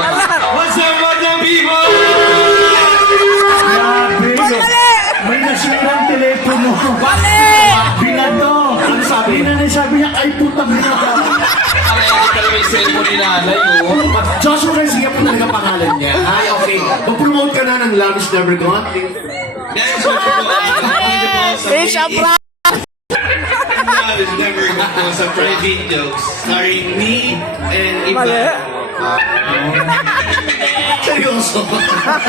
What's up, mga people? May nasirang telepono. Binato. Ano sabi? Sabi niya, ay putang na. Ay, talaga may cellphone ni nanay, oh. Joshua Garcia po talaga pangalan niya. Ay, okay. Mag-promote ka na ng Love is Never Gone. Guys, what's up, Love is Never Gone po sa private jokes. Starring me and Iba. Seryoso.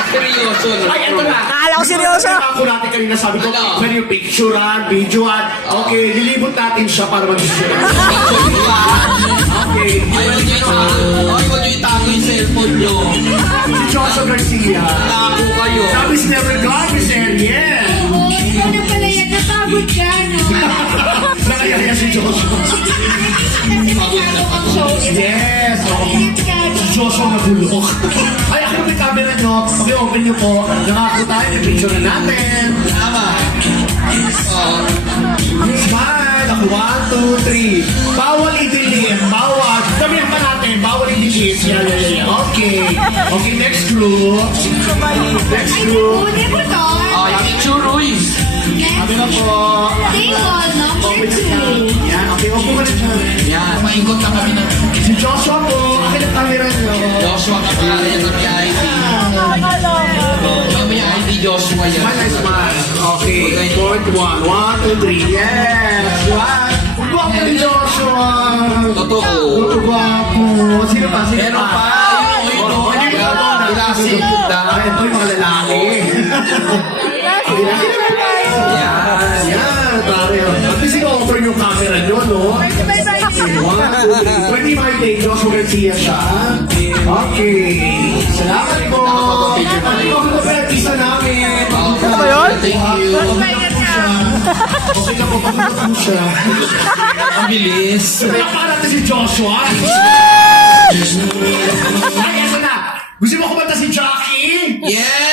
Seryoso, no? Ay, ito na. Akala ko seryoso. Ako natin kanina sabi ko, Ano? pwede yung picturean, videoan. Okay, lilibot natin siya para mag-picturean. Okay. Ayaw nyo itago yung cellphone nyo. Si Joshua Garcia. Tago kayo. Love is Never Gone, Miss Ariel. Oo, ikaw na pala yan. Napagod ka, no? Nakayaya si Joshua. Kasi masyado kang show. Yes. Ingat ka. Si Joshua nabulok. Ay, ako may camera nyo. Okay, open nyo po. Nakako tayo, i-picture na natin. Tama. Smile. Ako, 1, 2, 3. Bawal idilim. Bawal. Sabihin pa natin, bawal idilim. Yeah. Okay. Okay, next group. Next Ay, group. hindi mo to. Yung itsuroy. Sabi na po. Table number 2. Yan, okay, upo ka na dyan. Yan, maingkot na kami na. Si Joshua po. Akin ang camera nyo. Joshua ka pala yan sa PID. May ID Joshua yan. Smile, smile. Okay, fourth one. 1, 2, 3. Yes. One. Guwapo ni Joshua. Totoo. Guwapo. Sino pa? Meron pa. Hindi ko pa. Classic yun na. Ay, ito yung mga lalaki. Yan, pare. At least i-offer yung camera nyo, no? Pwede makikita Joshua Garcia siya. Okay. Salamat po. Salamat po sa artista namin. Ano ba yun? Thank you. Okay na po, pagod po siya. Ang bilis. Kaya para natin si Joshua. Ay, eto na. Gusto mo kumanta si Jackie? Yes!